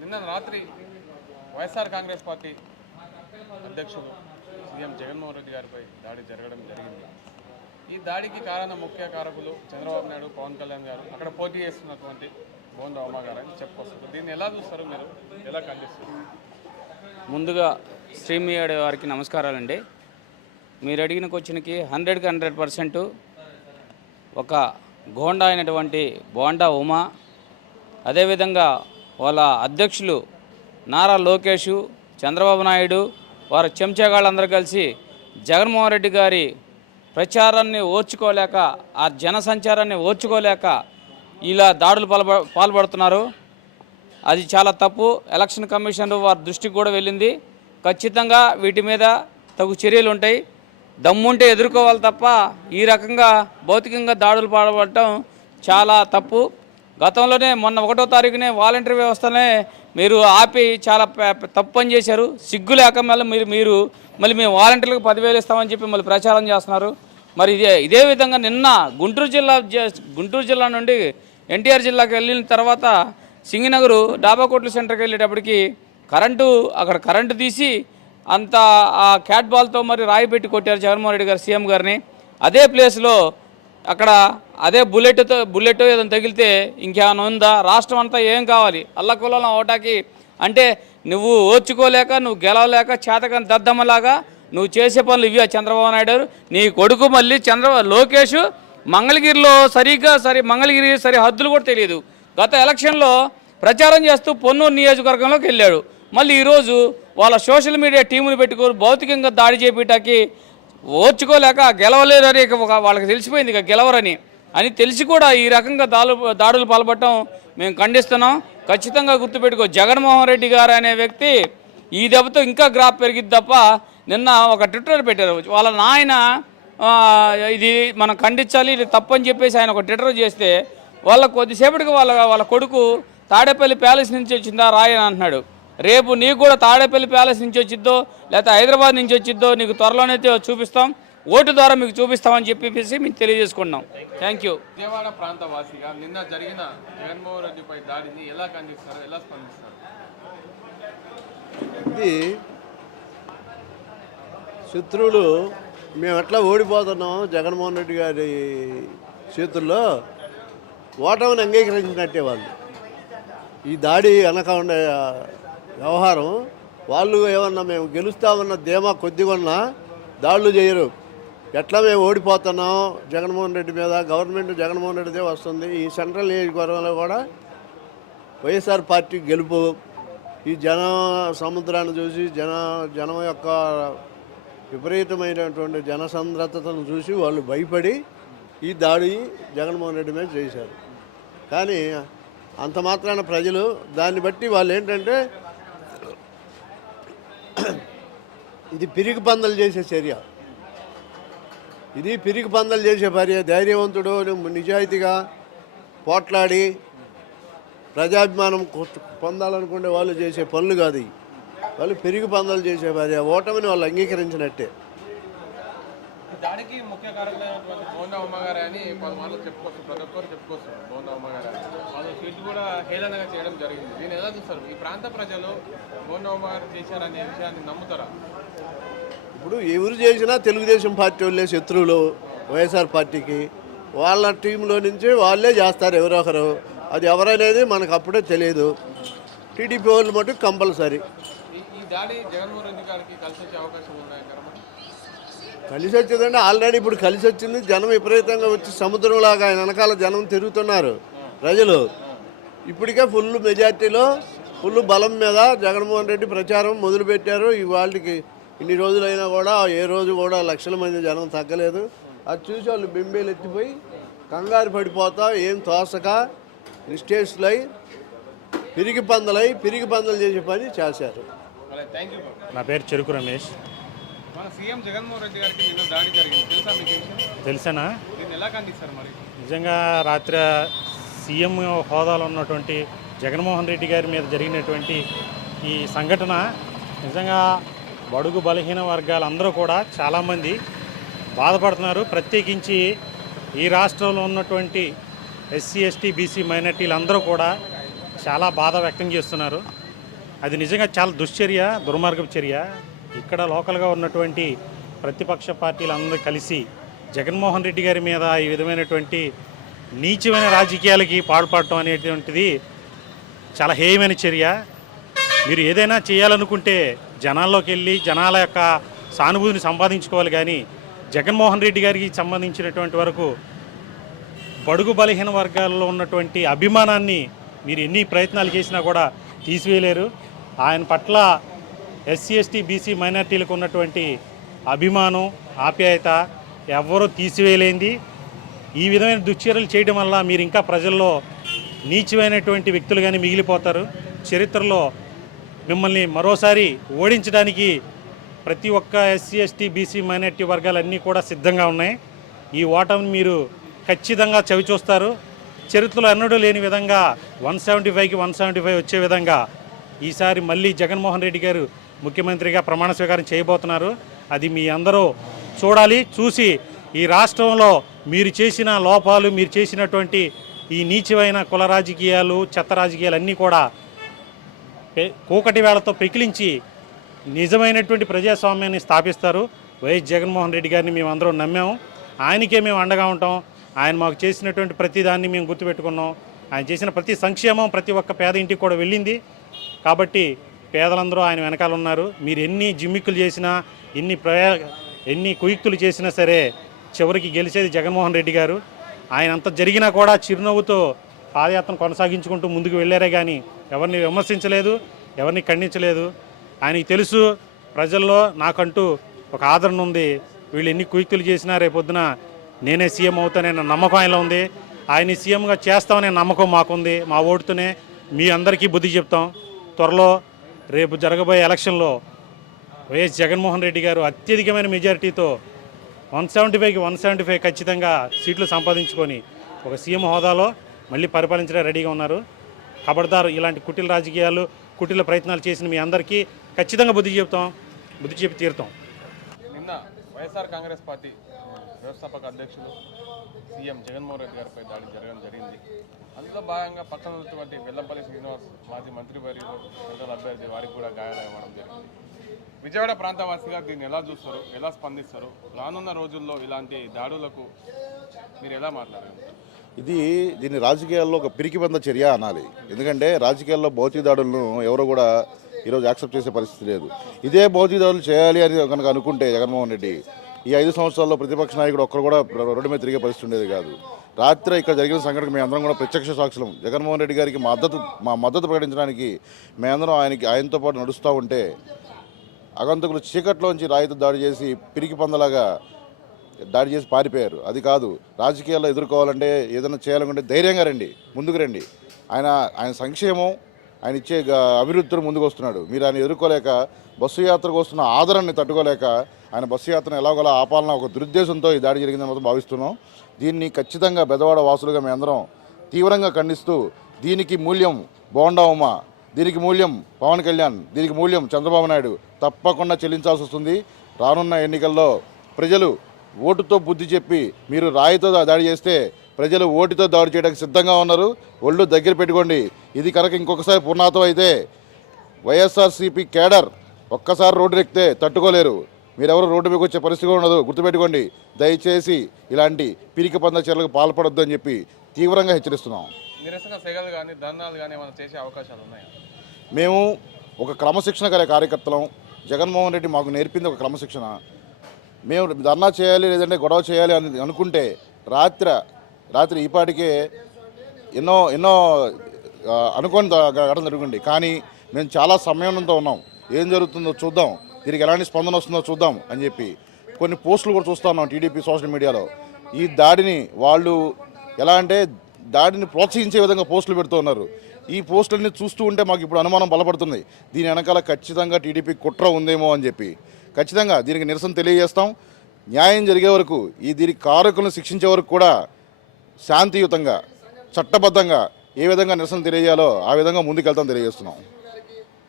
నిన్న రాత్రి వైఎస్ఆర్ కాంగ్రెస్ పార్టీ అధ్యక్షుడు సీఎం జగన్మోహన్ రెడ్డి గారిపై దాడి జరగడం జరిగింది. ఈ దాడికి ముఖ్య కారకులు చంద్రబాబు నాయుడు, పవన్ కళ్యాణ్ గారు, అక్కడ పోటీ చేస్తున్నటువంటి బోండా ఉమా గారు అని చెప్పుకొస్తారు. దీన్ని ఎలా చూస్తారు, మీరు ఎలా ఖండిస్తారు? ముందుగా స్ట్రీమ్ మీడియా వారికి నమస్కారాలండి. మీరు అడిగిన క్వశ్చన్కి 100కి 100% ఒక గోండా అయినటువంటి బోండా ఉమా, అదేవిధంగా వాళ్ళ అధ్యక్షులు నారా లోకేష్, చంద్రబాబు నాయుడు, వారి చెంచాగాళ్ళందరూ కలిసి జగన్మోహన్ రెడ్డి గారి ప్రచారాన్ని ఓర్చుకోలేక, ఆ జనసంచారాన్ని ఓర్చుకోలేక ఇలా దాడులు పాల్పడుతున్నారు. అది చాలా తప్పు. ఎలక్షన్ కమిషన్ వారి దృష్టికి కూడా వెళ్ళింది. ఖచ్చితంగా వీటి మీద తగు చర్యలు ఉంటాయి. దమ్ముంటే ఎదుర్కోవాలి తప్ప ఈ రకంగా భౌతికంగా దాడులు పాల్పడటం చాలా తప్పు. గతంలోనే మొన్న 1వ తారీఖునే వాలంటరీ వ్యవస్థనే మీరు ఆపి చాలా తప్పు పని చేశారు. సిగ్గు లేక మళ్ళీ మేము వాలంటీర్లకు 10,000 ఇస్తామని చెప్పి మళ్ళీ ప్రచారం చేస్తున్నారు. మరి ఇదే విధంగా నిన్న గుంటూరు జిల్లా నుండి ఎన్టీఆర్ జిల్లాకి వెళ్ళిన తర్వాత సింగినగర్ డాబాకోట్ల సెంటర్కి వెళ్ళేటప్పటికి అక్కడ కరెంటు తీసి అంత ఆ క్యాట్ బాల్తో మరి రాయి పెట్టి కొట్టారు జగన్మోహన్ రెడ్డి గారు, సీఎం గారిని. అదే ప్లేస్లో అక్కడ అదే బుల్లెట్ ఏదైనా తగిలితే ఇంకేమైనా ఉందా? రాష్ట్రం అంతా ఏం కావాలి? అల్లకొల్లం ఓటాకి అంటే నువ్వు ఓర్చుకోలేక, నువ్వు గెలవలేక, చేతకాని దద్దమ్మలాగా నువ్వు చేసే పనులు ఇవి. చంద్రబాబు నాయుడు నీ కొడుకు మళ్ళీ లోకేష్ మంగళగిరిలో మంగళగిరి హద్దులు కూడా తెలియదు. గత ఎలక్షన్లో ప్రచారం చేస్తూ పొన్నూరు నియోజకవర్గంలోకి వెళ్ళాడు. మళ్ళీ ఈరోజు వాళ్ళ సోషల్ మీడియా టీములు పెట్టుకొని భౌతికంగా దాడి చేపట్టకి ఓర్చుకోలేక గెలవలేరని వాళ్ళకి తెలిసిపోయింది, ఇక గెలవరని అని తెలిసి కూడా ఈ రకంగా దాడులు పాల్పడటం మేము ఖండిస్తున్నాం. ఖచ్చితంగా గుర్తుపెట్టుకో, జగన్మోహన్ రెడ్డి గారు అనే వ్యక్తి ఈ దెబ్బతో ఇంకా గ్రాఫ్ పెరిగిద్ది తప్ప. నిన్న ఒక ట్విట్టర్ పెట్టారు వాళ్ళ నాయన, ఇది మనం ఖండించాలి, ఇది తప్పని చెప్పేసి ఆయన ఒక ట్విట్టర్ చేస్తే కొద్దిసేపటికి వాళ్ళ కొడుకు తాడేపల్లి ప్యాలెస్ నుంచి వచ్చిందా రాయని అంటున్నాడు. రేపు నీకు కూడా తాడేపల్లి ప్యాలెస్ నుంచి వచ్చిద్దో లేకపోతే హైదరాబాద్ నుంచి వచ్చిద్దో నీకు త్వరలోనే చూపిస్తాం, ఓటు ద్వారా మీకు చూపిస్తామని చెప్పేసి మీకు తెలియజేసుకుంటున్నాం. Thank you. విజయవాడ ప్రాంత వాసిగా నిన్న జరిగిన జగన్మోహన్ రెడ్డిపై దాడిని ఎలా ఖండిస్తారు, ఎలా స్పందిస్తారు? ఇది శత్రువులు మేము ఎట్లా ఓడిపోతున్నాం జగన్మోహన్ రెడ్డి గారి చేతుల్లో ఓటమిని అంగీకరించినట్టే వాళ్ళు. ఈ దాడి వెనక ఉండే వ్యవహారం వాళ్ళు ఏమన్నా మేము గెలుస్తామన్న ధీమా కొద్దిగా ఉన్నా దాడులు చేయరు. ఎట్లా మేము ఓడిపోతున్నాం జగన్మోహన్ రెడ్డి మీద, గవర్నమెంట్ జగన్మోహన్ రెడ్డిదే వస్తుంది. ఈ సెంట్రల్ నియోజకవర్గంలో కూడా వైఎస్ఆర్ పార్టీ గెలుపు. ఈ జన సముద్రాన్ని చూసి జనం యొక్క విపరీతమైనటువంటి జనసంద్రతను చూసి వాళ్ళు భయపడి ఈ దాడి జగన్మోహన్ రెడ్డి మీద చేశారు. కానీ అంత మాత్రాన ప్రజలు దాన్ని బట్టి వాళ్ళు ఏంటంటే ఇది పిరికి పందలు చేసే చర్య. ఇది పిరికి పందలు చేసే చర్య. ధైర్యవంతుడు నిజాయితీగా పోట్లాడి ప్రజాభిమానం పొందాలనుకునే వాళ్ళు చేసే పనులు కాదు. వాళ్ళు పిరికి పందలు చేసే చర్య. ఓటమిని వాళ్ళు అంగీకరించినట్టే. దానికి ముఖ్య కారకులైనటువంటి బోండా ఉమా గారు అని పలుమార్లు చెప్పుకోవచ్చు, ప్రతి ఒక్కరు చెప్పుకోవచ్చు. బోండా ఉమా గారు వాళ్ళు సీట్లు కూడా హేళనగా చేయడం జరిగింది. దీన్ని ఎలా చూస్తారు? ఈ ప్రాంత ప్రజలు బోండా ఉమా గారు చేశారనే విషయాన్ని నమ్ముతారా? ఇప్పుడు ఎవరు చేసినా తెలుగుదేశం పార్టీ వాళ్ళే శత్రువులు వైఎస్ఆర్ పార్టీకి. వాళ్ళ టీంలో నుంచి వాళ్ళే చేస్తారు ఎవరో ఒకరు. అది ఎవరనేది మనకు అప్పుడే తెలియదు. టీడీపీ వాళ్ళు మటుకు కంపల్సరీ. ఈ దాడి జగన్మోహన్ రెడ్డి గారికి కలిసి వచ్చే అవకాశం ఉన్నాయి. కలిసి వచ్చిందంటే ఆల్రెడీ ఇప్పుడు కలిసి వచ్చింది. జనం విపరీతంగా వచ్చి సముద్రంలాగా ఆయన వెనకాల జనం తిరుగుతున్నారు ప్రజలు. ఇప్పటికే ఫుల్ మెజార్టీలో ఫుల్ బలం మీద జగన్మోహన్ రెడ్డి ప్రచారం మొదలుపెట్టారు. వాళ్ళకి ఇన్ని రోజులైనా కూడా ఏ రోజు కూడా లక్షల మంది జనం తగ్గలేదు. అది చూసి వాళ్ళు బెంబేలు ఎత్తిపోయి కంగారు పడిపోతా ఏం తోసక నిస్టేస్లై పిరికి పందలు చేసే పని చేశారు. నా పేరు చెరుకు రమేష్. సీఎం జగన్మోహన్ రెడ్డి గారికి నిన్న దాడి జరిగింది, తెలుసనా? దీన్ని ఎలా ఖండిస్తారు? మరి నిజంగా రాత్రి సీఎం హోదాలో ఉన్నటువంటి జగన్మోహన్ రెడ్డి గారి మీద జరిగినటువంటి ఈ సంఘటన నిజంగా బడుగు బలహీన వర్గాలందరూ కూడా చాలామంది బాధపడుతున్నారు. ప్రత్యేకించి ఈ రాష్ట్రంలో ఉన్నటువంటి ఎస్సీ ఎస్టీ బీసీ మైనార్టీలు అందరూ కూడా చాలా బాధ వ్యక్తం చేస్తున్నారు. అది నిజంగా చాలా దుశ్చర్య, దుర్మార్గపు చర్య. ఇక్కడ లోకల్గా ఉన్నటువంటి ప్రతిపక్ష పార్టీలు అందరూ కలిసి జగన్మోహన్ రెడ్డి గారి మీద ఈ విధమైనటువంటి నీచమైన రాజకీయాలకి పాల్పడటం అనేటువంటిది చాలా హేయమైన చర్య. మీరు ఏదైనా చేయాలనుకుంటే జనాల్లోకి వెళ్ళి జనాల యొక్క సానుభూతిని సంపాదించుకోవాలి. కానీ జగన్మోహన్ రెడ్డి గారికి సంబంధించినటువంటి వరకు బడుగు బలహీన వర్గాల్లో ఉన్నటువంటి అభిమానాన్ని మీరు ఎన్ని ప్రయత్నాలు చేసినా కూడా తీసివేయలేరు. ఆయన పట్ల ఎస్సీ ఎస్టీ బీసీ మైనార్టీలకు ఉన్నటువంటి అభిమానం, ఆప్యాయత ఎవ్వరూ తీసివేయలేంది. ఈ విధమైన దుశ్చర్యలు చేయడం వల్ల మీరు ఇంకా ప్రజల్లో నీచమైనటువంటి వ్యక్తులుగానే మిగిలిపోతారు. చరిత్రలో మిమ్మల్ని మరోసారి ఓడించడానికి ప్రతి ఒక్క ఎస్సీ ఎస్టీ బీసీ మైనార్టీ వర్గాలన్నీ కూడా సిద్ధంగా ఉన్నాయి. ఈ ఓటమిని మీరు ఖచ్చితంగా చవిచూస్తారు. చరిత్రలో ఎన్నడూ లేని విధంగా 175కి 175 వచ్చే విధంగా ఈసారి మళ్ళీ జగన్మోహన్ రెడ్డి గారు ముఖ్యమంత్రిగా ప్రమాణ స్వీకారం చేయబోతున్నారు. అది మీ అందరూ చూడాలి. చూసి ఈ రాష్ట్రంలో మీరు చేసిన లోపాలు, మీరు చేసినటువంటి ఈ నీచమైన కుల రాజకీయాలు, చెత్త రాజకీయాలు అన్నీ కూడా కూకటి వేళతో పెకిలించి నిజమైనటువంటి ప్రజాస్వామ్యాన్ని స్థాపిస్తారు. వైఎస్ జగన్మోహన్ రెడ్డి గారిని మేము అందరం నమ్మాము. ఆయనకే మేము అండగా ఉంటాం. ఆయన మాకు చేసినటువంటి ప్రతి దాన్ని మేము గుర్తుపెట్టుకున్నాం. ఆయన చేసిన ప్రతి సంక్షేమం ప్రతి ఒక్క పేద ఇంటికి కూడా వెళ్ళింది. కాబట్టి పేదలందరూ ఆయన వెనకాల ఉన్నారు. మీరు ఎన్ని జిమ్మిక్కులు చేసినా, ఎన్ని కుయుక్తులు చేసినా సరే చివరికి గెలిచేది జగన్మోహన్ రెడ్డి గారు. ఆయన అంత జరిగినా కూడా చిరునవ్వుతో పాదయాత్ర కొనసాగించుకుంటూ ముందుకు వెళ్ళారే కానీ ఎవరిని విమర్శించలేదు, ఎవరిని ఖండించలేదు. ఆయనకి తెలుసు ప్రజల్లో నాకంటూ ఒక ఆదరణ ఉంది. వీళ్ళు ఎన్ని కుయుక్తులు చేసినా రేపొద్దున నేనే సీఎం అవుతాననే నమ్మకం ఆయనలో ఉంది. ఆయన సీఎంగా చేస్తామనే నమ్మకం మాకుంది. మా ఓటుతోనే మీ అందరికీ బుద్ధి చెప్తాం. త్వరలో రేపు జరగబోయే ఎలక్షన్లో వైఎస్ జగన్మోహన్ రెడ్డి గారు అత్యధికమైన మెజారిటీతో 175కి 175 ఖచ్చితంగా సీట్లు సంపాదించుకొని ఒక సీఎం హోదాలో మళ్ళీ పరిపాలించడానికి రెడీగా ఉన్నారు. ఖబర్దారు ఇలాంటి కుటిల రాజకీయాలు, కుటిల ప్రయత్నాలు చేసిన మీ అందరికీ ఖచ్చితంగా బుద్ధి చెప్పి తీరుతాం. నిన్న వైఎస్ఆర్ కాంగ్రెస్ పార్టీ వ్యవస్థాపక అధ్యక్షులు సీఎం జగన్మోహన్ రెడ్డి గారిపై దాడి జరగడం జరిగింది. అందులో భాగంగా పక్కన ఉన్నటువంటి వెల్లంపల్లి శ్రీనివాస్ మాజీ మంత్రివర్యులు సెంట్రల్ అభ్యర్థి వారికి కూడా గాయాలవ్వడం జరిగింది. విజయవాడ ప్రాంతవాసిగా దీన్ని ఎలా చూస్తారు, ఎలా స్పందిస్తారు? రానున్న రోజుల్లో ఇలాంటి దాడులకు మీరు ఎలా మాట్లాడారు? దీన్ని రాజకీయాల్లో ఒక పిరికిబంద చర్య అనాలి. ఎందుకంటే రాజకీయాల్లో భౌతిక దాడులను ఎవరు కూడా ఈరోజు యాక్సెప్ట్ చేసే పరిస్థితి లేదు. ఇదే భౌతిక దాడులు చేయాలి అని కనుక అనుకుంటే జగన్మోహన్ రెడ్డి ఈ 5 సంవత్సరాల్లో ప్రతిపక్ష నాయకుడు ఒక్కరు కూడా రోడ్డు మీద తిరిగే పరిస్థితి ఉండేది కాదు. రాత్రి ఇక్కడ జరిగిన సంఘటనకు మేమందరం కూడా ప్రత్యక్ష సాక్షులం. జగన్మోహన్ రెడ్డి గారికి మా మద్దతు ప్రకటించడానికి మేమందరం ఆయనతో పాటు నడుస్తూ ఉంటే అగంతకులు చీకట్లోంచి రాయితో దాడి చేసి పిరికి పందలాగా దాడి చేసి పారిపోయారు. అది కాదు, రాజకీయాల్లో ఎదుర్కోవాలంటే ఏదైనా చేయాలనుకుంటే ధైర్యంగా రండి, ముందుకు రండి. ఆయన సంక్షేమం, ఆయన ఇచ్చే అభివృద్ధితో ముందుకు వస్తున్నాడు. మీరు ఆయన ఎదుర్కోలేక బస్సు యాత్రకు వస్తున్న ఆదరణని తట్టుకోలేక ఆయన బస్సు యాత్రను ఎలాగోలా ఆపాలన్న ఒక దురుద్దేశంతో ఈ దాడి జరిగిందని మాత్రం భావిస్తున్నాం. దీన్ని ఖచ్చితంగా బెదవాడ వాసులుగా మేమందరం తీవ్రంగా ఖండిస్తూ దీనికి మూల్యం బోండా ఉమ, దీనికి మూల్యం పవన్ కళ్యాణ్, దీనికి మూల్యం చంద్రబాబు నాయుడు తప్పకుండా చెల్లించాల్సి వస్తుంది. రానున్న ఎన్నికల్లో ప్రజలు ఓటుతో బుద్ధి చెప్పి మీరు రాయితో దాడి చేస్తే ప్రజలు ఓటుతో దాడి చేయడానికి సిద్ధంగా ఉన్నారు. ఒళ్ళు దగ్గర పెట్టుకోండి. ఇది కనుక ఇంకొకసారి పూర్ణాతం అయితే వైఎస్ఆర్సీపీ కేడర్ ఒక్కసారి రోడ్డు ఎక్కితే తట్టుకోలేరు. మీరెవరు రోడ్డు మీకు వచ్చే పరిస్థితి ఉండదు. గుర్తుపెట్టుకోండి. దయచేసి ఇలాంటి పిరికి పంద చర్యలకు పాల్పడొద్దు అని చెప్పి తీవ్రంగా హెచ్చరిస్తున్నాం. నిరసన సెగలు కానీ ధర్నాలు కానీ ఏమైనా చేసే అవకాశాలు ఉన్నాయా? మేము ఒక క్రమశిక్షణ కార్యకర్తలం. జగన్మోహన్ రెడ్డి మాకు నేర్పింది ఒక క్రమశిక్షణ. మేము ధర్నా చేయాలి లేదంటే గొడవ చేయాలి అని అనుకుంటే రాత్రి ఈపాటికే ఎన్నో అనుకోని ఘటన జరుగుతుంది. కానీ మేము చాలా సమయంతో ఉన్నాం. ఏం జరుగుతుందో చూద్దాం, దీనికి ఎలాంటి స్పందన వస్తుందో చూద్దాం అని చెప్పి కొన్ని పోస్టులు కూడా చూస్తూ ఉన్నాం టీడీపీ సోషల్ మీడియాలో. ఈ దాడిని వాళ్ళు ఎలా అంటే దాడిని ప్రోత్సహించే విధంగా పోస్టులు పెడుతూ ఉన్నారు. ఈ పోస్టులన్నీ చూస్తూ ఉంటే మాకు ఇప్పుడు అనుమానం బలపడుతుంది. దీని వెనకాల ఖచ్చితంగా టీడీపీ కుట్ర ఉందేమో అని చెప్పి ఖచ్చితంగా దీనికి నిరసన తెలియజేస్తాం. న్యాయం జరిగే వరకు దీనికి కారకులను శిక్షించే వరకు కూడా శాంతియుతంగా చట్టబద్ధంగా ఏ విధంగా నిరసన తెలియజేయాలో ఆ విధంగా ముందుకెళ్తాం తెలియజేస్తున్నాం.